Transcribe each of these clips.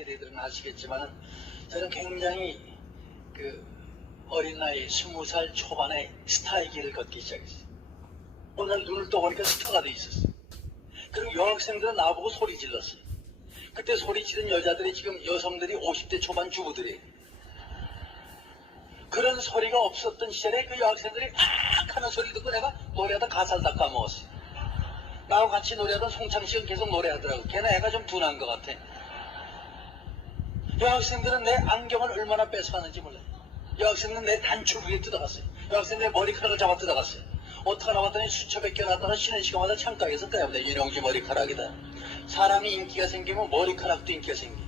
세대들은 아시겠지만은 저는 굉장히 어린 나이 20살 초반에 스타의 길을 걷기 시작했어요. 오늘 눈을 떠보니까 스타가 돼 있었어요. 그리고 여학생들은 나보고 소리 질렀어요. 그때 소리 지른 여자들이 지금 여성들이 50대 초반 주부들이에요. 그런 소리가 없었던 시절에 그 여학생들이 악 하는 소리 듣고 내가 노래하다 가사를 다 까먹었어요. 나하고 같이 노래하던 송창식은 계속 노래하더라고. 걔는 애가 좀 둔한 것 같아. 여학생들은 내 안경을 얼마나 뺏어가는지 몰라요. 여학생들은 내 단추를 뜯어갔어요. 여학생들 내 머리카락을 잡아 뜯어갔어요. 어떡하나 봤더니 수첩에 껴놨다가 쉬는 시간마다 창가에서 떼어보다 윤영주 머리카락이다. 사람이 인기가 생기면 머리카락도 인기가 생겨.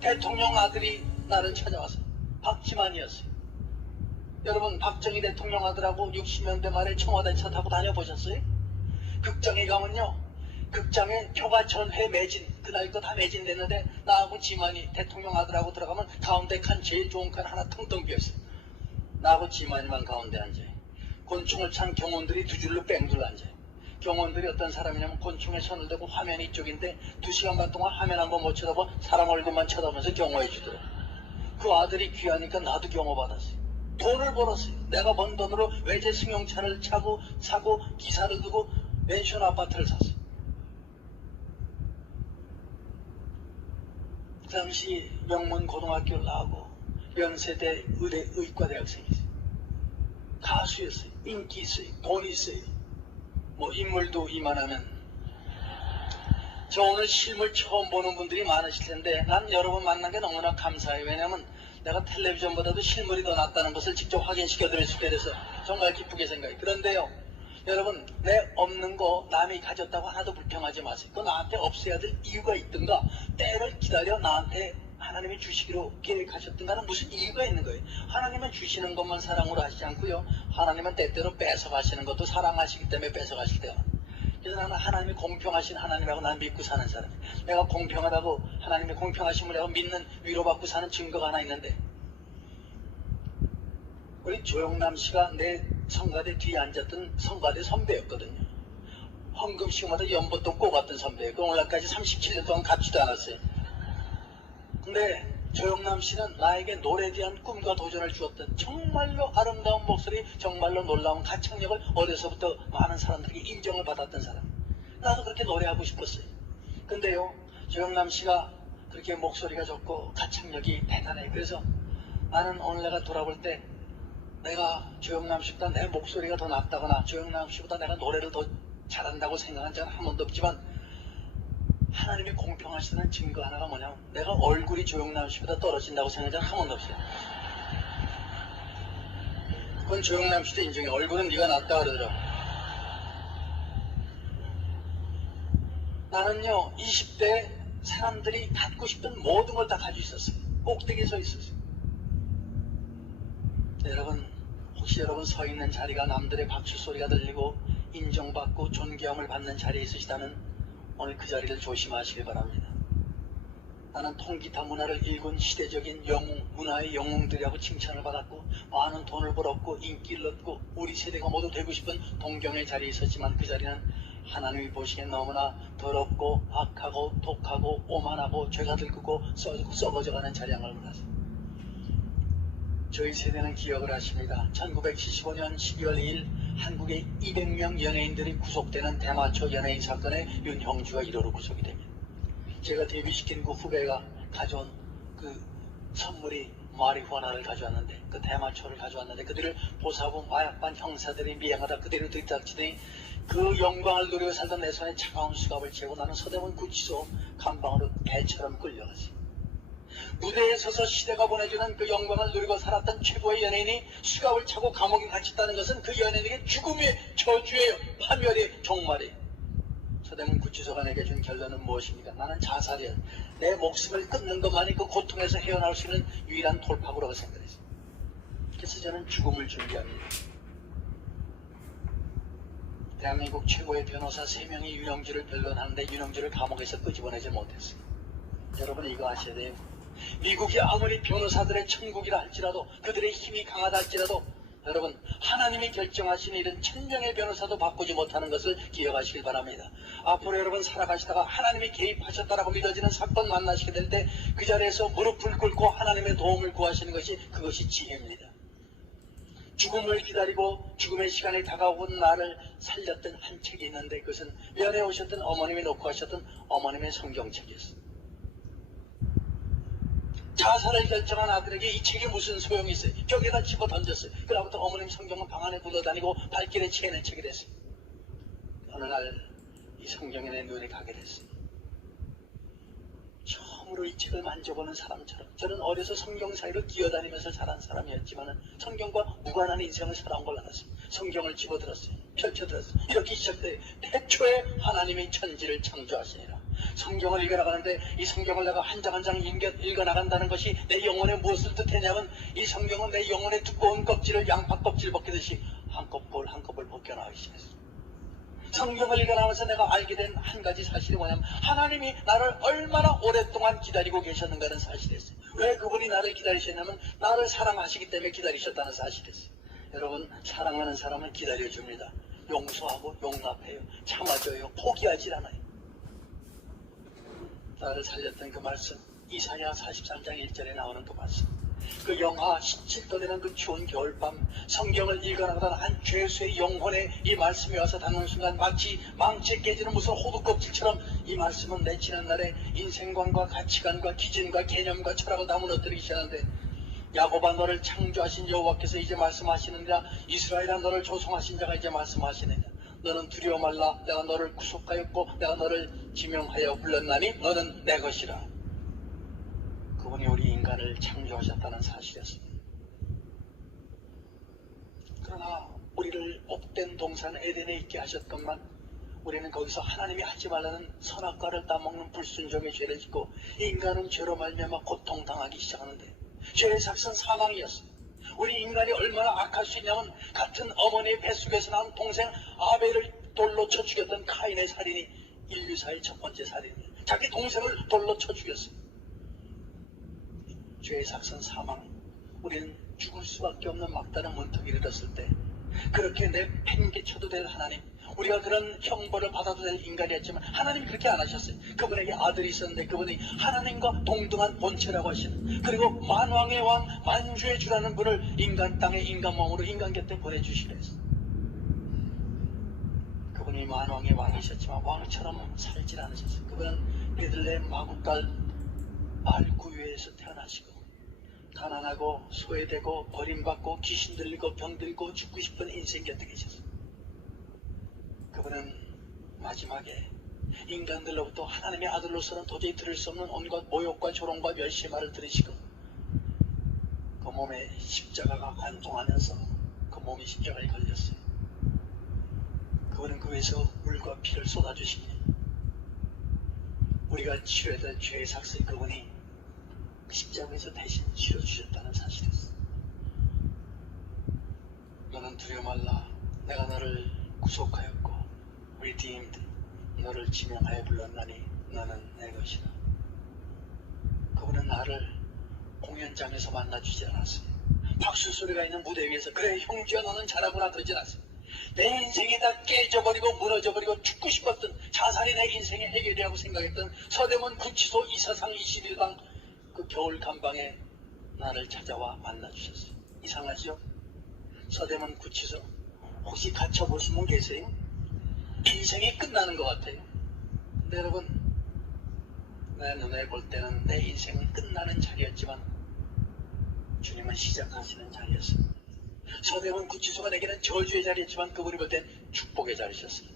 대통령 아들이 나를 찾아왔어요. 박지만이었어요. 여러분 박정희 대통령 아들하고 60년대 말에 청와대 차 타고 다녀보셨어요? 극장에 가면요, 극장에 표가 전회 매진, 그날 거 다 매진됐는데 나하고 지만이 대통령 아들하고 들어가면 가운데 칸 제일 좋은 칸 하나 텅텅 비어있어요. 나하고 지만이만 가운데 앉아요. 곤충을 찬 경호원들이 두 줄로 뺑둘러 앉아요. 경호원들이 어떤 사람이냐면 곤충에 손을 대고 화면이 이쪽인데 2시간 반 동안 화면 한번 못 쳐다보 사람 얼굴만 쳐다보면서 경호해 주더라고요. 그 아들이 귀하니까 나도 경호받았어요. 돈을 벌었어요. 내가 번 돈으로 외제 승용차를 사고 기사를 두고 맨션 아파트를 샀어요. 그 당시 명문 고등학교를 나오고 연세대 의과대학생이었어요. 가수였어요. 인기 있어요. 돈 있어요. 뭐 인물도 이만하면. 저 오늘 실물 처음 보는 분들이 많으실 텐데 난 여러분 만난 게 너무나 감사해요. 왜냐면 내가 텔레비전보다도 실물이 더 낫다는 것을 직접 확인시켜드릴 수 있게 돼서 정말 기쁘게 생각해요. 그런데요, 여러분, 내 없는 거 남이 가졌다고 하나도 불평하지 마세요. 그거 나한테 없어야 될 이유가 있든가, 때를 기다려 나한테 하나님이 주시기로 계획하셨든가는 무슨 이유가 있는 거예요. 하나님은 주시는 것만 사랑으로 하시지 않고요, 하나님은 때때로 뺏어가시는 것도 사랑하시기 때문에 뺏어가실 때가. 그래서 나는 하나님이 공평하신 하나님이라고 난 믿고 사는 사람이에요. 내가 공평하다고 하나님이 공평하심을 내가 믿는, 위로받고 사는 증거가 하나 있는데, 우리 조영남 씨가 내 성가대 뒤에 앉았던 성가대 선배였거든요. 헌금식마다 연보통 꼽았던 선배예요. 그 오늘까지 37년 동안 갖지도 않았어요. 근데 조영남 씨는 나에게 노래에 대한 꿈과 도전을 주었던 정말로 아름다운 목소리, 정말로 놀라운 가창력을 어려서부터 많은 사람들에게 인정을 받았던 사람. 나도 그렇게 노래하고 싶었어요. 근데요, 조영남 씨가 그렇게 목소리가 좋고 가창력이 대단해. 그래서 나는 오늘 내가 돌아볼 때 내가 조영남 씨보다 내 목소리가 더 낫다거나 조영남 씨보다 내가 노래를 더 잘한다고 생각한 적은 한 번도 없지만, 하나님이 공평하시다는 증거 하나가 뭐냐면 내가 얼굴이 조영남 씨보다 떨어진다고 생각한 적은 한 번도 없어요. 그건 조영남 씨도 인정해. 얼굴은 네가 낫다 그러더라고. 나는요, 20대 사람들이 갖고 싶은 모든 걸 다 가지고 있었어요. 꼭대기에 서 있었어요. 여러분, 혹시 여러분 서 있는 자리가 남들의 박수 소리가 들리고 인정받고 존경을 받는 자리에 있으시다면 오늘 그 자리를 조심하시길 바랍니다. 나는 통기타 문화를 일군 시대적인 영웅, 문화의 영웅들이라고 칭찬을 받았고 많은 돈을 벌었고 인기를 얻고 우리 세대가 모두 되고 싶은 동경의 자리에 있었지만 그 자리는 하나님이 보시기엔 너무나 더럽고 악하고 독하고 오만하고 죄가 들고 썩어져가는 자리인 걸 몰랐어요. 저희 세대는 기억을 하십니다. 1975년 12월 2일 한국의 200명 연예인들이 구속되는 대마초 연예인 사건에 윤형주가 1호로 구속이 됩니다. 제가 데뷔시킨 그 후배가 가져온 그 선물이 마리화나를 가져왔는데, 그 대마초를 가져왔는데 그들을 보사부 마약반 형사들이 미행하다 그대로 들이닥치더니 그 영광을 누리고 살던 내 손에 차가운 수갑을 채고 나는 서대문 구치소 감방으로 개처럼 끌려갔어요. 무대에 서서 시대가 보내주는 그 영광을 누리고 살았던 최고의 연예인이 수갑을 차고 감옥에 갇혔다는 것은 그 연예인에게 죽음의 저주예요. 파멸의 종말이에요. 서대문 구치소가 내게 준 결론은 무엇입니까? 나는 자살이야. 내 목숨을 끊는 것만이 그 고통에서 헤어나올 수 있는 유일한 돌파구라고 생각했어요. 그래서 저는 죽음을 준비합니다. 대한민국 최고의 변호사 3명이 윤형주를 변론하는데 윤형주를 감옥에서 끄집어내지 못했어요. 여러분 이거 아셔야 돼요. 미국이 아무리 변호사들의 천국이라 할지라도, 그들의 힘이 강하다 할지라도, 여러분 하나님이 결정하신 일은 1000명의 변호사도 바꾸지 못하는 것을 기억하시길 바랍니다. 앞으로 여러분 살아가시다가 하나님이 개입하셨다라고 믿어지는 사건 만나시게 될 때 그 자리에서 무릎을 꿇고 하나님의 도움을 구하시는 것이 그것이 지혜입니다. 죽음을 기다리고 죽음의 시간이 다가온 나를 살렸던 한 책이 있는데 그것은 면회 오셨던 어머님이 놓고 하셨던 어머님의 성경책이었어요. 자살을 결정한 아들에게 이 책이 무슨 소용이 있어요? 벽에다 집어 던졌어요. 그다음부터 어머님 성경은 방 안에 묻어다니고 발길에 채는 책이 됐어요. 어느 날 이 성경에 내 눈이 가게 됐어요. 처음으로 이 책을 만져보는 사람처럼 저는 어려서 성경 사이로 기어다니면서 자란 사람이었지만 성경과 무관한 인생을 살아온 걸 알았어요. 성경을 집어들었어요. 펼쳐들었어요. 이렇게 시작돼요. 태초에 하나님이 천지를 창조하시니라. 성경을 읽어나가는데 이 성경을 내가 한 장 한 장 읽어나간다는 것이 내 영혼에 무엇을 뜻하냐면 이 성경은 내 영혼의 두꺼운 껍질을 양파 껍질 벗기듯이 한꺼풀 한꺼풀 벗겨나가기 시작했어요. 성경을 읽어나가면서 내가 알게 된 한 가지 사실이 뭐냐면 하나님이 나를 얼마나 오랫동안 기다리고 계셨는가는 사실이었어요. 왜 그분이 나를 기다리셨냐면 나를 사랑하시기 때문에 기다리셨다는 사실이었어요. 여러분, 사랑하는 사람은 기다려줍니다. 용서하고 용납해요. 참아줘요. 포기하지 않아요. 나를 살렸던 그 말씀, 이사야 43장 1절에 나오는 그 말씀, 그 영하 17도 되는 그 추운 겨울밤 성경을 읽어나가던 한 죄수의 영혼에 이 말씀이 와서 닿는 순간 마치 망치에 깨지는 무슨 호두껍질처럼 이 말씀은 내 지난날의 인생관과 가치관과 기준과 개념과 철학을 다 무너뜨리기 시작하는데 야곱아 너를 창조하신 여호와께서 이제 말씀하시느니라 이스라엘아 너를 조성하신 자가 이제 말씀하시느니라 너는 두려워 말라 내가 너를 구속하였고 내가 너를 지명하여 불렀나니 너는 내 것이라. 그분이 우리 인간을 창조하셨다는 사실이었습니다. 그러나 우리를 복된 동산 에덴에 있게 하셨건만 우리는 거기서 하나님이 하지 말라는 선악과를 따먹는 불순종의 죄를 짓고 인간은 죄로 말미암아 고통당하기 시작하는데 죄의 삭선 사망이었어요. 우리 인간이 얼마나 악할 수 있냐면 같은 어머니의 뱃속에서 난 동생 아벨을 돌로 쳐 죽였던 카인의 살인이 인류사의 첫 번째 살인이에요. 자기 동생을 돌로 쳐 죽였어요. 죄의 삭선 사망, 우리는 죽을 수밖에 없는 막다른 문턱에 이르렀을 때 그렇게 내팽개쳐도 될 하나님, 우리가 그런 형벌을 받아도 될 인간이었지만 하나님이 그렇게 안 하셨어요. 그분에게 아들이 있었는데 그분이 하나님과 동등한 본체라고 하시는, 그리고 만왕의 왕 만주의 주라는 분을 인간 땅에 인간 몸으로 인간 곁에 보내주시려 했어요. 그분이 만왕의 왕이셨지만 왕처럼 살질 않으셨어요. 그분은 베들레헴 마구딸 말구유에서 태어나시고 가난하고 소외되고 버림받고 귀신 들리고 병들고 죽고 싶은 인생 곁에 계셨어요. 그분은 마지막에 인간들로부터 하나님의 아들로서는 도저히 들을 수 없는 온갖 모욕과 조롱과 멸시의 말을 들으시고 그 몸에 십자가가 관통하면서 그 몸이 십자가에 걸렸어요. 그분은 그 위에서 물과 피를 쏟아주시니 우리가 치료해야 될 죄의 삭슬 그분이 십자가에서 대신 치러주셨다는 사실이었어. 너는 두려워 말라 내가 너를 구속하였고 redeemed 너를 지명하여 불렀나니 너는 내 것이다. 그분은 나를 공연장에서 만나주지 않았어요. 박수 소리가 있는 무대 위에서 그래 형제야 너는 잘하구나 그러지 않았어요. 내 인생이 다 깨져버리고 무너져버리고 죽고 싶었던 자살이 내 인생의 해결이라고 생각했던 서대문 구치소 이사상 21방 그 겨울 감방에 나를 찾아와 만나주셨어요. 이상하죠? 서대문 구치소 혹시 갇혀보신 분 계세요? 인생이 끝나는 것 같아요. 근데 여러분 내 눈에 볼 때는 내 인생은 끝나는 자리였지만 주님은 시작하시는 자리였습니다. 서대문 구치소가 내게는 저주의 자리였지만 그분이 볼 땐 축복의 자리셨어요.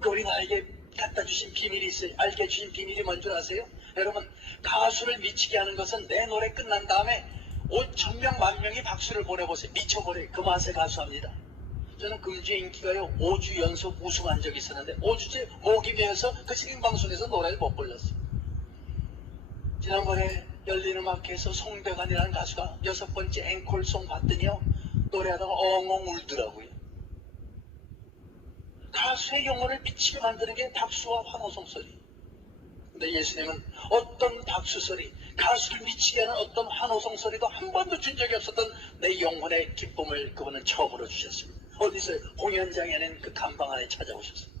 그분이 나에게 갖다 주신 비밀이 있어요. 알게 해주신 비밀이 뭔 줄 아세요? 여러분 가수를 미치게 하는 것은 내 노래 끝난 다음에 5,000명 만명이 박수를 보내보세요. 미쳐버려요. 그 맛에 가수합니다. 저는 금주의 인기가요 5주 연속 우승한 적이 있었는데 5주째 목이 메어서 그 생방송에서 노래를 못 불렀어요. 지난번에 열린음악회에서 송백안이라는 가수가 6번째 앵콜송 봤더니요 노래하다가 엉엉 울더라고요. 가수의 영혼을 미치게 만드는 게 박수와 환호성 소리. 근데 예수님은 어떤 박수 소리, 가수를 미치게 하는 어떤 환호성 소리도 한 번도 준 적이 없었던 내 영혼의 기쁨을 그분은 처음으로 주셨습니다. 어디서 공연장에 는 그 감방 안에 찾아오셨어요.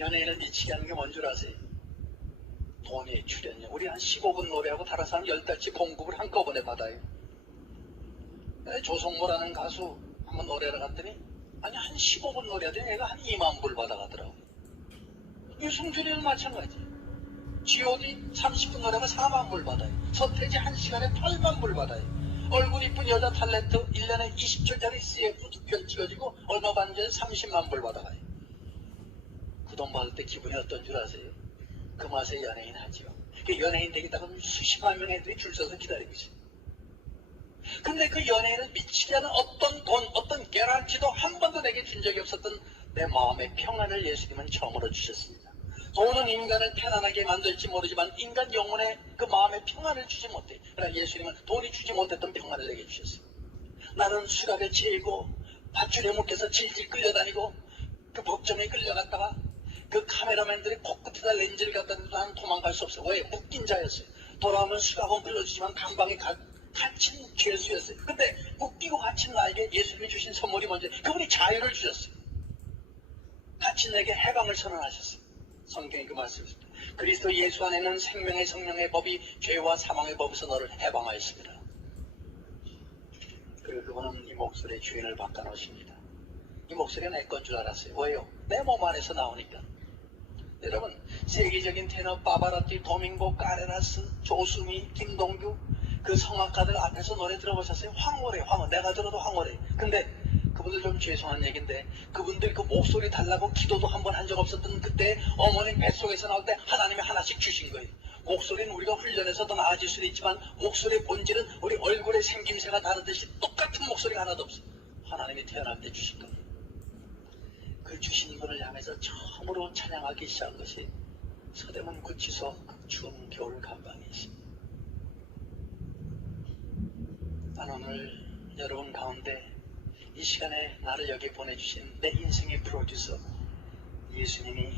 연예인을 미치게 하는 게 뭔 줄 아세요? 돈이 출연료. 우리 한 15분 노래하고 다른 사람 10달치 공급을 한꺼번에 받아요. 조성모라는 가수 한번 노래를 갔더니 아니 한 15분 노래하더니 얘가 한 2만 불 받아가더라고. 유승준이는 마찬가지. G.O.D 30분 노래하면 4만 불 받아요. 서태지 1시간에 8만 불 받아요. 얼굴 이쁜 여자 탤런트 1년에 20초짜리 CF 2편 찍어지고 얼마 반전에 30만 불 받아가요. 그 돈 받을 때 기분이 어떤 줄 아세요? 그 맛에 연예인 하지요. 그 연예인 되겠다고 수십만 명의 애들이 줄 서서 기다리고 있어요. 근데 그 연예인을 미치게 하는 어떤 돈, 어떤 개런티도 한 번도 내게 준 적이 없었던 내 마음의 평안을 예수님은 처음으로 주셨습니다. 돈은 인간을 편안하게 만들지 모르지만 인간 영혼의 그 마음의 평안을 주지 못해. 그러나 예수님은 돈이 주지 못했던 평안을 내게 주셨어요. 나는 수갑에 채이고 밧줄에 묶여서 질질 끌려다니고 그 법정에 끌려갔다가 그 카메라맨들이 코끝에다 렌즈를 갖다 대도 나는 도망갈 수 없어요. 왜? 묶인 자였어요. 돌아오면 수갑은 끌어주지만 감방에 갇힌 죄수였어요. 근데 묶이고 갇힌 나에게 예수님이 주신 선물이 뭔지 그분이 자유를 주셨어요. 갇힌 내게 해방을 선언하셨어요. 성경이 그 말씀입니다. 그리스도 예수 안에는 생명의 성령의 법이 죄와 사망의 법에서 너를 해방하였습니다. 그리고 그분은 이 목소리의 주인을 바꿔놓으십니다. 이 목소리가 내 건 줄 알았어요. 왜요? 내 몸 안에서 나오니까. 여러분, 세계적인 테너 바바라티, 도밍고, 까레나스, 조수미, 김동규 그 성악가들 앞에서 노래 들어보셨어요? 황홀해, 황홀. 내가 들어도 황홀해. 근데 그분들 좀 죄송한 얘기인데 그분들 그 목소리 달라고 기도도 한 번 한 적 없었던 그때 어머님 뱃속에서 나올 때 하나님이 하나씩 주신 거예요. 목소리는 우리가 훈련해서 더 나아질 수도 있지만 목소리의 본질은 우리 얼굴의 생김새가 다르듯이 똑같은 목소리가 하나도 없어요. 하나님이 태어날 때 주신 거예요. 그 주신 분을 향해서 처음으로 찬양하기 시작한 것이 서대문 구치소 추운 겨울 감방이 있습니다. 난 오늘 여러분 가운데 이 시간에 나를 여기 보내주신 내 인생의 프로듀서 예수님이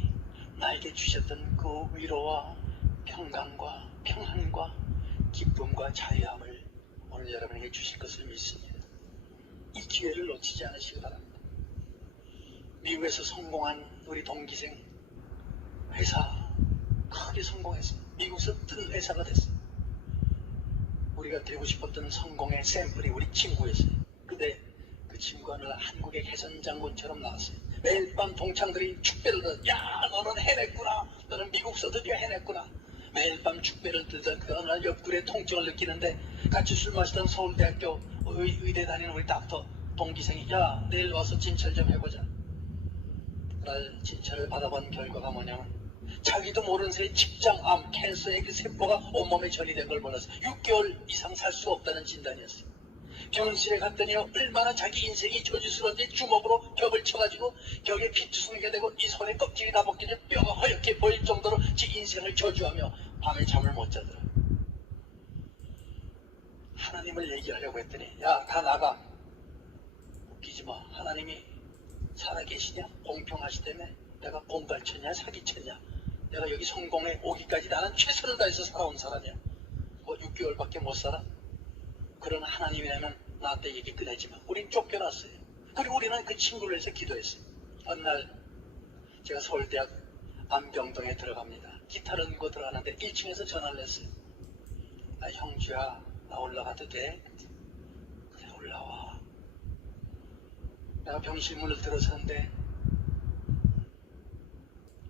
나에게 주셨던 그 위로와 평강과 평안과 기쁨과 자유함을 오늘 여러분에게 주실 것을 믿습니다. 이 기회를 놓치지 않으시기 바랍니다. 미국에서 성공한 우리 동기생 회사 크게 성공했습니다. 미국에서 큰 회사가 됐어요. 우리가 되고 싶었던 성공의 샘플이 우리 친구였어요. 근데 그 친구가 오늘 한국의 개선 장군처럼 나왔어요. 매일 밤 동창들이 축배를 들어 야 너는 해냈구나. 너는 미국서 드디어 해냈구나. 매일 밤 축배를 들던 그 어느 날 옆구리에 통증을 느끼는데 같이 술 마시던 서울대학교 의대 다니는 우리 닥터 동기생이 야 내일 와서 진찰 좀 해보자. 그날 진찰을 받아본 결과가 뭐냐면 자기도 모르는 새에 직장암, 캔서의 그 세포가 온몸에 전이된 걸 몰라서 6개월 이상 살 수 없다는 진단이었어요. 병원실에 갔더니 얼마나 자기 인생이 저주스러운지 주먹으로 벽을 쳐가지고 벽에 피투성이가 되고 이 손에 껍질이 다 벗겨져 뼈가 허옇게 보일 정도로 지 인생을 저주하며 밤에 잠을 못 자더라. 하나님을 얘기하려고 했더니 야 다 나가. 웃기지 마. 하나님이 살아계시냐? 공평하시다며? 내가 공갈쳤냐? 사기쳤냐? 내가 여기 성공에 오기까지 나는 최선을 다해서 살아온 사람이야. 뭐 6개월밖에 못 살아? 그런 하나님이라면 나한테 얘기 꺼내지만 우린 쫓겨났어요. 그리고 우리는 그 친구를 위해서 기도했어요. 어느 날 제가 서울대학 안병동에 들어갑니다. 기타 연구 들어가는데 1층에서 전화를 했어요. 아, 형주야 나 올라가도 돼? 그래 올라와. 내가 병실 문을 들어섰는데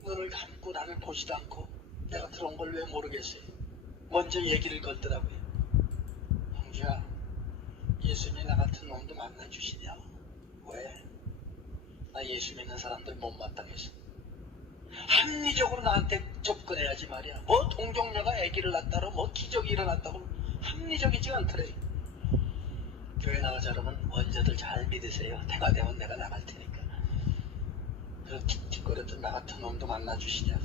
눈을 감고 나를 보지도 않고 내가 들어온 걸 왜 모르겠어요. 먼저 얘기를 걸더라고요. 형주야 예수님이 나 같은 놈도 만나주시냐? 왜? 나 예수 믿는 사람들 못마땅해서. 합리적으로 나한테 접근해야지 말이야. 뭐 동정녀가 아기를 낳았다고 뭐 기적이 일어났다고 합리적이지 않더래. 교회 나가자 여러분 원저들 잘 믿으세요. 태가 되면 내가 나갈 테니까. 그 틱틱거렸던 나 같은 놈도 만나주시냐.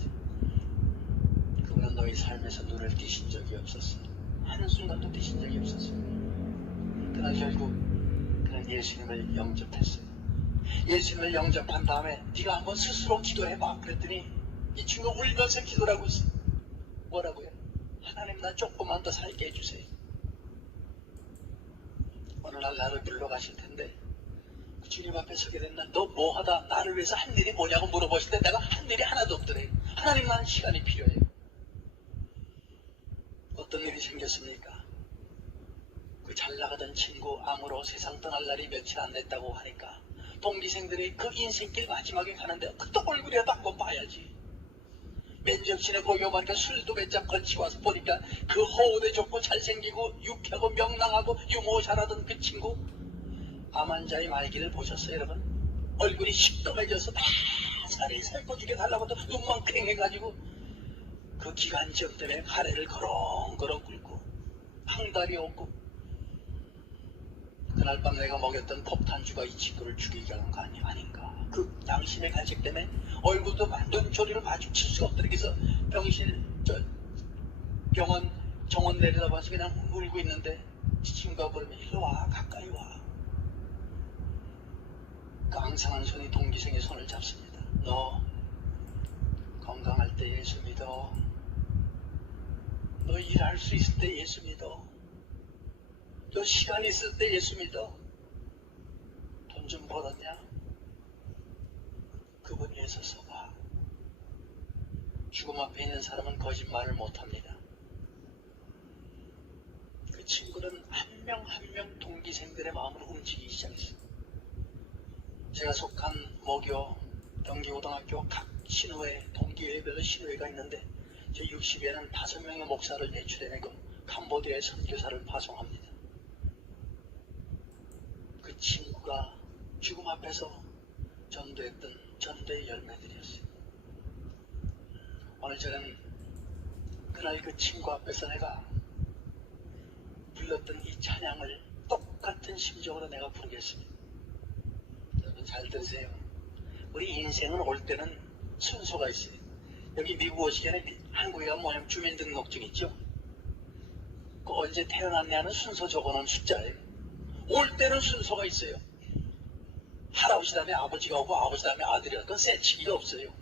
그분은 너희 삶에서 눈을 띄신 적이 없었어. 한순간도 띄신 적이 없었어. 그러나 결국 그는 예수님을 영접했어요. 예수님을 영접한 다음에 네가 한번 스스로 기도해봐. 그랬더니 이 친구가 울면서 기도를 하고 있어요. 뭐라고요? 하나님 나 조금만 더 살게 해주세요. 어느 날 나를 불러가실 텐데 주님 앞에 서게 된다. 너 뭐하다 나를 위해서 한 일이 뭐냐고 물어보실 때 내가 한 일이 하나도 없더래. 하나님, 나는 시간이 필요해요. 어떤 일이 생겼습니까? 그 잘나가던 친구 암으로 세상 떠날 날이 며칠 안 됐다고 하니까 동기생들이 그 인생길 마지막에 가는데 그또 얼굴이라도 한번 봐야지. 맨정신에 보기만 하니까 술도 몇 잔 걸치고 와서 보니까 그 호흡에 좋고 잘생기고 유쾌하고 명랑하고 유머 잘하던 그 친구 암 환자의 말기를 보셨어요, 여러분? 얼굴이 시꺼매져서 다 살이 살꺼주게 달라고 또 눈만 퀭해가지고 그 기관지염 때문에 가래를 거렁거렁 끓고 항달이 없고 그날 밤 내가 먹였던 폭탄주가 이 친구를 죽이게 한 거 아닌가. 그 양심의 간식 때문에 얼굴도 눈초리를 마주칠 수가 없더래. 그래서 병원 정원 내려다봐서 그냥 울고 있는데 친구가 부르면 일로 와, 가까이 와. 그 앙상한 손이 동기생의 손을 잡습니다. 너 건강할 때 예수 믿어. 너 일할 수 있을 때 예수 믿어. 너 시간 있을 때 예수 믿어. 돈 좀 벌었냐? 그분 위해서 서봐. 죽음 앞에 있는 사람은 거짓말을 못합니다. 그 친구는 한 명 한 명 동기생들의 마음으로 움직이기 시작했어요. 제가 속한 모교, 경기고등학교 각 신호회, 동기회별로 신호회가 있는데 저 60회는 5명의 목사를 배출해내고 캄보디아에 선교사를 파송합니다. 그 친구가 죽음 앞에서 전도했던 전도의 열매들이었어요. 오늘 저는 그날 그 친구 앞에서 내가 불렀던 이 찬양을 똑같은 심정으로 내가 부르겠습니다. 여러분 잘 들으세요. 우리 인생은 올 때는 순서가 있어요. 여기 미국 오시기 전에 한국에 가면 뭐냐면 주민등록증 있죠? 그 언제 태어났냐는 순서 적어놓은 숫자예요. 올 때는 순서가 있어요. 할아버지 다음에 아버지가 오고 아버지 다음에 아들이라 그건 새치기가 없어요.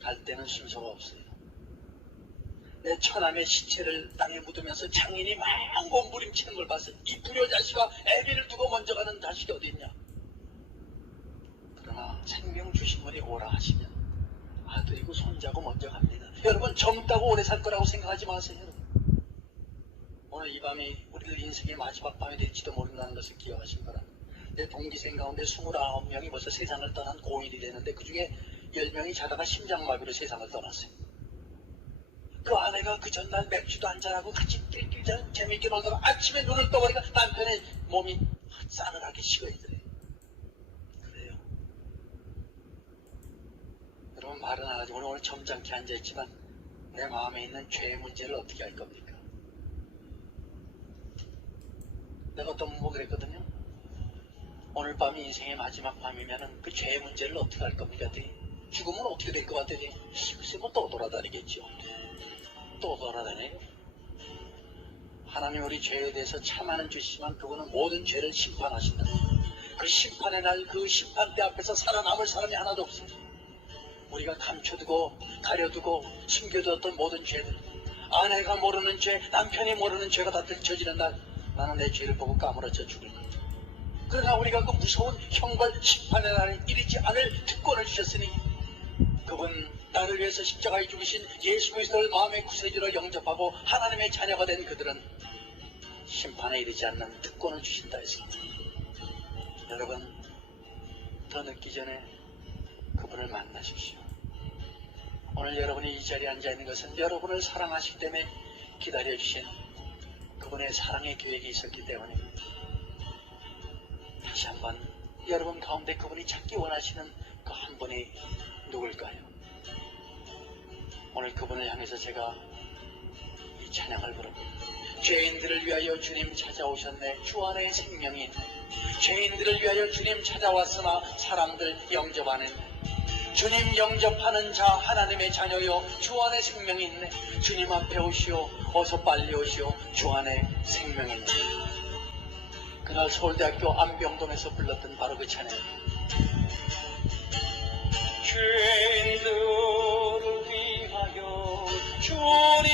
갈 때는 순서가 없어요. 내 처남의 시체를 땅에 묻으면서 장인이 막 몸부림치는 걸 봤어요. 이 불효자식아, 애비를 두고 먼저 가는 자식이 어디 있냐. 그러나 생명 주신 분이 오라 하시면 아들이고 손자고 먼저 갑니다. 여러분 젊다고 오래 살 거라고 생각하지 마세요. 여러분. 오늘 이 밤이 우리들 인생의 마지막 밤이 될지도 모른다는 것을 기억하시기 바랍니다. 내 동기생 가운데 29명이 벌써 세상을 떠난 고인이 되는데 그 중에 10명이 자다가 심장마비로 세상을 떠났어요. 그 아내가 그 전날 맥주도 한잔하고 같이 낄낄 재미있게 놀다가 아침에 눈을 떠보니까 남편의 몸이 싸늘하게 식어있더래요. 그래요. 여러분 말은 안 하지만 오늘 점잖게 앉아있지만 내 마음에 있는 죄의 문제를 어떻게 할 겁니까? 내가 어떤 분 그랬거든요. 오늘 밤이 인생의 마지막 밤이면은 그 죄의 문제를 어떻게 할 겁니까? 죽으면 어떻게 될 것 같더니 글쎄 뭐 또 돌아다니겠죠. 또 돌아다녀요. 하나님 우리 죄에 대해서 참아는 주시지만 그분은 모든 죄를 심판하신다. 그 심판의 날 그 심판대 앞에서 살아남을 사람이 하나도 없어요. 우리가 감춰두고 가려두고 숨겨두었던 모든 죄들, 아내가 모르는 죄, 남편이 모르는 죄가 다 들춰지는 날 나는 내 죄를 보고 까무러쳐 죽을 거다. 그러나 우리가 그 무서운 형벌 심판의 날에 이르지 않을 특권을 주셨으니 그분 나를 위해서 십자가에 죽으신 예수 그리스도를 마음의 구세주로 영접하고 하나님의 자녀가 된 그들은 심판에 이르지 않는 특권을 주신다 했습니다. 여러분 더 늦기 전에 그분을 만나십시오. 오늘 여러분이 이 자리에 앉아있는 것은 여러분을 사랑하시기 때문에 기다려주신 그분의 사랑의 계획이 있었기 때문입니다. 다시 한번 여러분 가운데 그분이 찾기 원하시는 그 한 분이 누굴까요? 오늘 그분을 향해서 제가 이 찬양을 부릅니다. 죄인들을 위하여 주님 찾아오셨네. 주 안에 생명이 있네. 죄인들을 위하여 주님 찾아왔으나 사람들 영접하는 주님 영접하는 자 하나님의 자녀요 주 안에 생명이 있네. 주님 앞에 오시오. 어서 빨리 오시오. 주 안에 생명이 있네. 그날 서울대학교 안병동에서 불렀던 바로 그 찬양. 죄인들을 위하여 주님